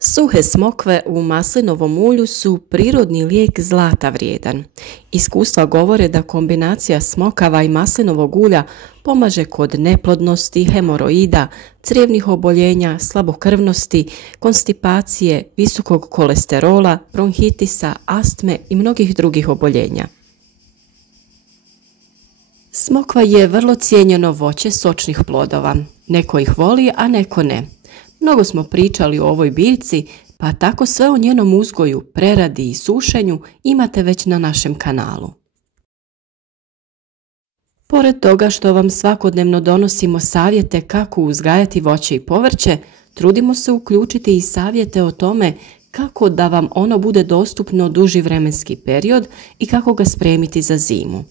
Suhe smokve u maslinovom ulju su prirodni lijek zlata vrijedan. Iskustva govore da kombinacija smokava i maslinovog ulja pomaže kod neplodnosti, hemoroida, crijevnih oboljenja, slabokrvnosti, konstipacije, visokog kolesterola, bronhitisa, astme i mnogih drugih oboljenja. Smokva je vrlo cijenjeno voće sočnih plodova. Neko ih voli, a neko ne. Mnogo smo pričali o ovoj biljci, pa tako sve o njenom uzgoju, preradi i sušenju imate već na našem kanalu. Pored toga što vam svakodnevno donosimo savjete kako uzgajati voće i povrće, trudimo se uključiti i savjete o tome kako da vam ono bude dostupno duži vremenski period i kako ga spremiti za zimu.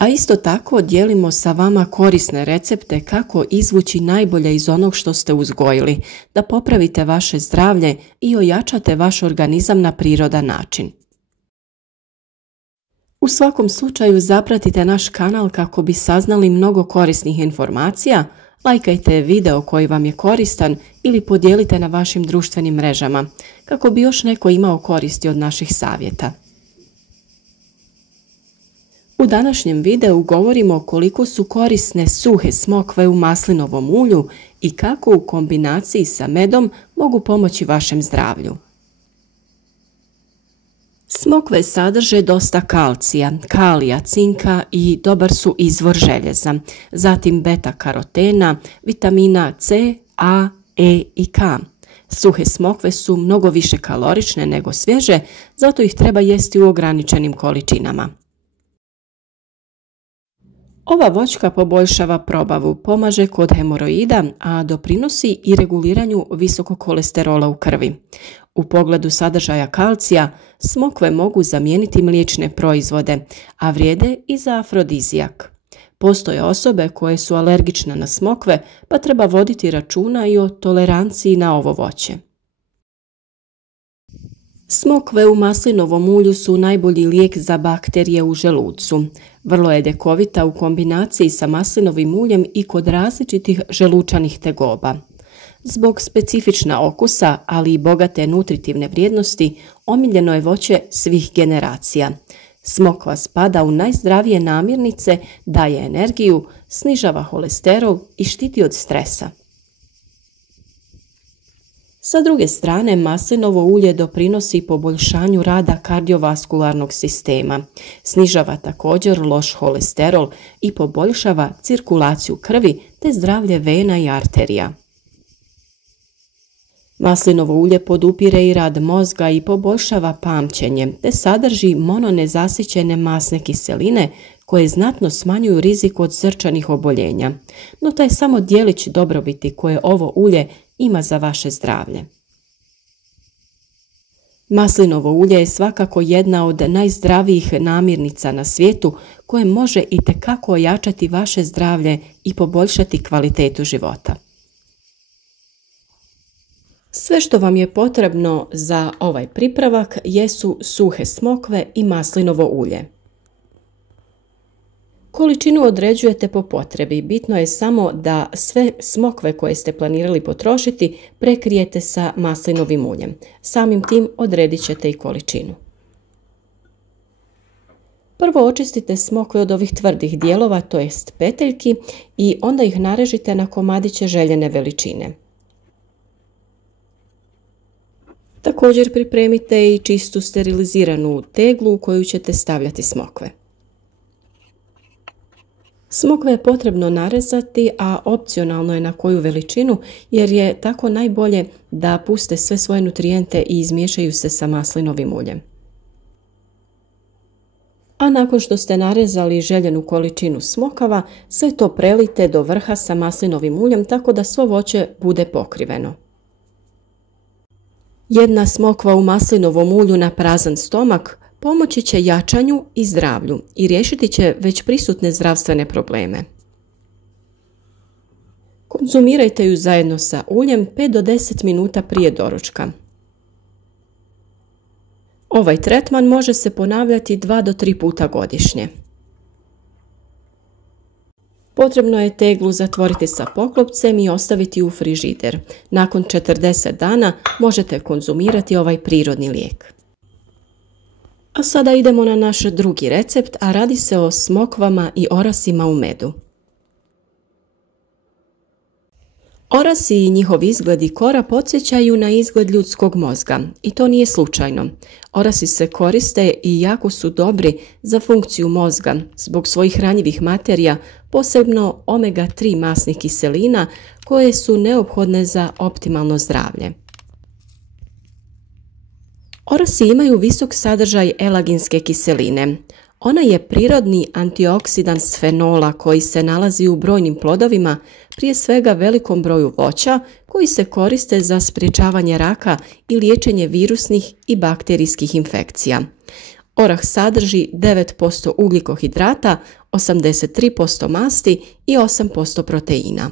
A isto tako dijelimo sa vama korisne recepte kako izvući najbolje iz onog što ste uzgojili, da popravite vaše zdravlje i ojačate vaš organizam na prirodan način. U svakom slučaju zapratite naš kanal kako bi saznali mnogo korisnih informacija, lajkajte video koji vam je koristan ili podijelite na vašim društvenim mrežama kako bi još neko imao koristi od naših savjeta. U današnjem videu govorimo koliko su korisne suhe smokve u maslinovom ulju i kako u kombinaciji sa medom mogu pomoći vašem zdravlju. Smokve sadrže dosta kalcija, kalija, cinka i dobar su izvor željeza, zatim beta-karotena, vitamina C, A, E i K. Suhe smokve su mnogo više kalorične nego svježe, zato ih treba jesti u ograničenim količinama. Ova voćka poboljšava probavu, pomaže kod hemoroida, a doprinosi i reguliranju visokog kolesterola u krvi. U pogledu sadržaja kalcija, smokve mogu zamijeniti mliječne proizvode, a vrijede i za afrodizijak. Postoje osobe koje su alergične na smokve, pa treba voditi računa i o toleranciji na ovo voće. Smokve u maslinovom ulju su najbolji lijek za bakterije u želucu. Vrlo je ljekovita u kombinaciji sa maslinovim uljem i kod različitih želučanih tegoba. Zbog specifična okusa, ali i bogate nutritivne vrijednosti, omiljeno je voće svih generacija. Smokva spada u najzdravije namirnice, daje energiju, snižava holesterol i štiti od stresa. Sa druge strane, maslinovo ulje doprinosi poboljšanju rada kardiovaskularnog sistema, snižava također loš holesterol i poboljšava cirkulaciju krvi te zdravlje vena i arterija. Maslinovo ulje podupire i rad mozga i poboljšava pamćenje, te sadrži mononezasićene masne kiseline koje znatno smanjuju rizik od srčanih oboljenja, no to je samo djelić dobrobiti koje ovo ulje ima za vaše zdravlje. Maslinovo ulje je svakako jedna od najzdravijih namirnica na svijetu koje može itekako ojačati vaše zdravlje i poboljšati kvalitetu života. Sve što vam je potrebno za ovaj pripravak jesu suhe smokve i maslinovo ulje. Količinu određujete po potrebi, bitno je samo da sve smokve koje ste planirali potrošiti prekrijete sa maslinovim uljem. Samim tim odredit ćete i količinu. Prvo očistite smokve od ovih tvrdih dijelova, to jest peteljki, i onda ih narežite na komadiće željene veličine. Također pripremite i čistu steriliziranu teglu u koju ćete stavljati smokve. Smokve je potrebno narezati, a opcionalno je na koju veličinu, jer je tako najbolje da puste sve svoje nutrijente i izmiješaju se sa maslinovim uljem. A nakon što ste narezali željenu količinu smokava, sve to prelijte do vrha sa maslinovim uljem tako da svo voće bude pokriveno. Jedna smokva u maslinovom ulju na prazan stomak pomoći će jačanju i zdravlju i riješiti će već prisutne zdravstvene probleme. Konzumirajte ju zajedno sa uljem 5 do 10 minuta prije doručka. Ovaj tretman može se ponavljati 2 do 3 puta godišnje. Potrebno je teglu zatvoriti sa poklopcem i ostaviti u frižider. Nakon 40 dana možete konzumirati ovaj prirodni lijek. A sada idemo na naš drugi recept, a radi se o smokvama i orasima u medu. Orasi i njihov izgled i kora podsjećaju na izgled ljudskog mozga i to nije slučajno. Orasi se koriste i jako su dobri za funkciju mozga zbog svojih hranjivih materija, posebno omega-3 masnih kiselina koje su neophodne za optimalno zdravlje. Orasi imaju visok sadržaj elaginske kiseline. Ona je prirodni antioksidans fenola koji se nalazi u brojnim plodovima, prije svega velikom broju voća koji se koriste za sprječavanje raka i liječenje virusnih i bakterijskih infekcija. Orah sadrži 9% ugljikohidrata, 83% masti i 8% proteina.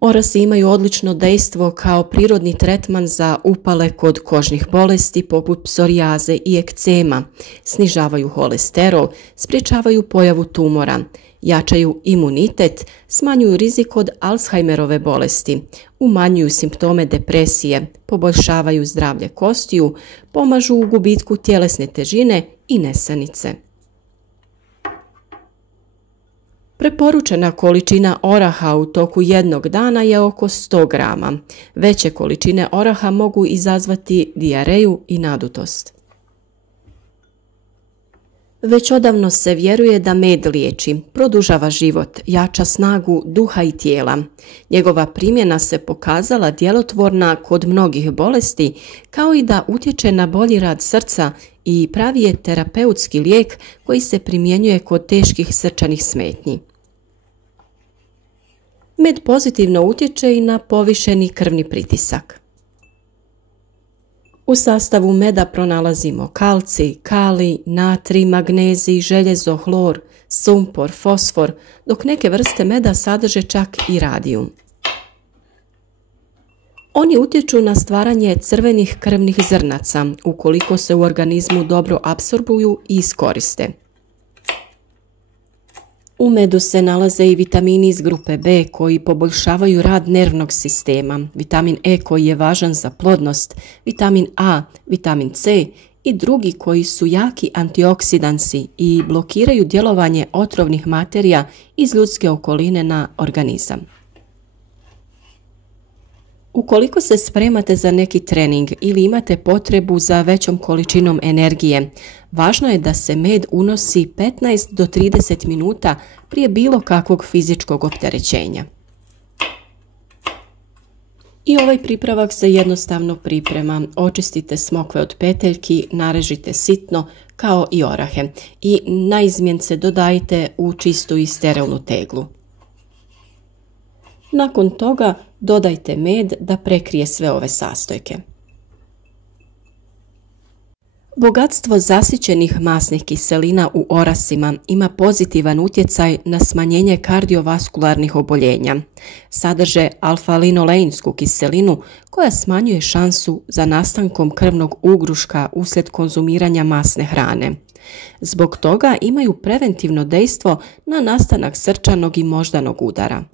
Orasi imaju odlično dejstvo kao prirodni tretman za upale kod kožnih bolesti poput psorijaze i ekcema, snižavaju holesterol, sprječavaju pojavu tumora, jačaju imunitet, smanjuju rizik od Alzheimerove bolesti, umanjuju simptome depresije, poboljšavaju zdravlje kostiju, pomažu u gubitku tjelesne težine i nesanice. Preporučena količina oraha u toku jednog dana je oko 100 grama. Veće količine oraha mogu izazvati dijareju i nadutost. Već odavno se vjeruje da med liječi, produžava život, jača snagu duha i tijela. Njegova primjena se pokazala djelotvorna kod mnogih bolesti, kao i da utječe na bolji rad srca i pravi je terapeutski lijek koji se primjenjuje kod teških srčanih smetnji. Med pozitivno utječe i na povišeni krvni pritisak. U sastavu meda pronalazimo kalcij, kalij, natrij, magnezij, željezo, hlor, sumpor, fosfor, dok neke vrste meda sadrže čak i radijum. Oni utječu na stvaranje crvenih krvnih zrnaca ukoliko se u organizmu dobro apsorbuju i iskoriste. U medu se nalaze i vitamini iz grupe B koji poboljšavaju rad nervnog sistema, vitamin E koji je važan za plodnost, vitamin A, vitamin C i drugi koji su jaki antioksidansi i blokiraju djelovanje otrovnih materija iz ljudske okoline na organizam. Ukoliko se spremate za neki trening ili imate potrebu za većom količinom energije, važno je da se med unosi 15 do 30 minuta prije bilo kakvog fizičkog opterećenja. I ovaj pripravak se jednostavno priprema. Očistite smokve od peteljki, narežite sitno kao i orahe i na izmjence dodajte u čistu i sterilnu teglu. Nakon toga dodajte med da prekrije sve ove sastojke. Bogatstvo zasićenih masnih kiselina u orasima ima pozitivan utjecaj na smanjenje kardiovaskularnih oboljenja. Sadrže alfa-linoleinsku kiselinu koja smanjuje šansu za nastankom krvnog ugruška uslijed konzumiranja masne hrane. Zbog toga imaju preventivno dejstvo na nastanak srčanog i moždanog udara.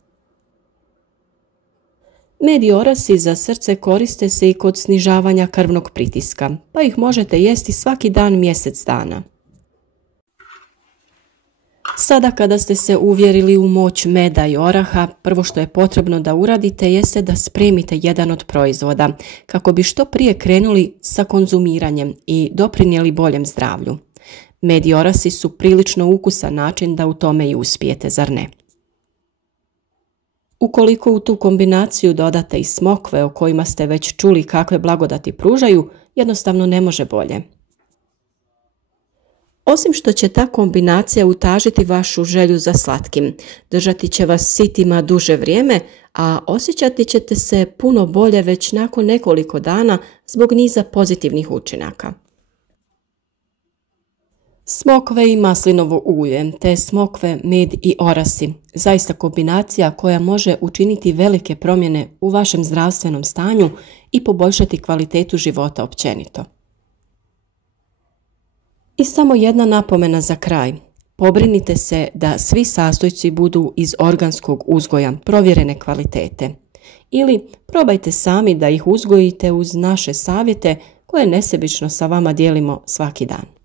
Med i orasi za srce koriste se i kod snižavanja krvnog pritiska, pa ih možete jesti svaki dan mjesec dana. Sada kada ste se uvjerili u moć meda i oraha, prvo što je potrebno da uradite jeste da spremite jedan od proizvoda, kako bi što prije krenuli sa konzumiranjem i doprinijeli boljem zdravlju. Med i orasi su prilično ukusan način da u tome i uspijete, zar ne? Ukoliko u tu kombinaciju dodate i smokve o kojima ste već čuli kakve blagodati pružaju, jednostavno ne može bolje. Osim što će ta kombinacija utažiti vašu želju za slatkim, držati će vas sitima duže vrijeme, a osjećati ćete se puno bolje već nakon nekoliko dana zbog niza pozitivnih učinaka. Smokve i maslinovo ulje, te smokve, med i orasi, zaista kombinacija koja može učiniti velike promjene u vašem zdravstvenom stanju i poboljšati kvalitetu života općenito. I samo jedna napomena za kraj. Pobrinite se da svi sastojci budu iz organskog uzgoja, provjerene kvalitete. Ili probajte sami da ih uzgojite uz naše savjete koje nesebično sa vama dijelimo svaki dan.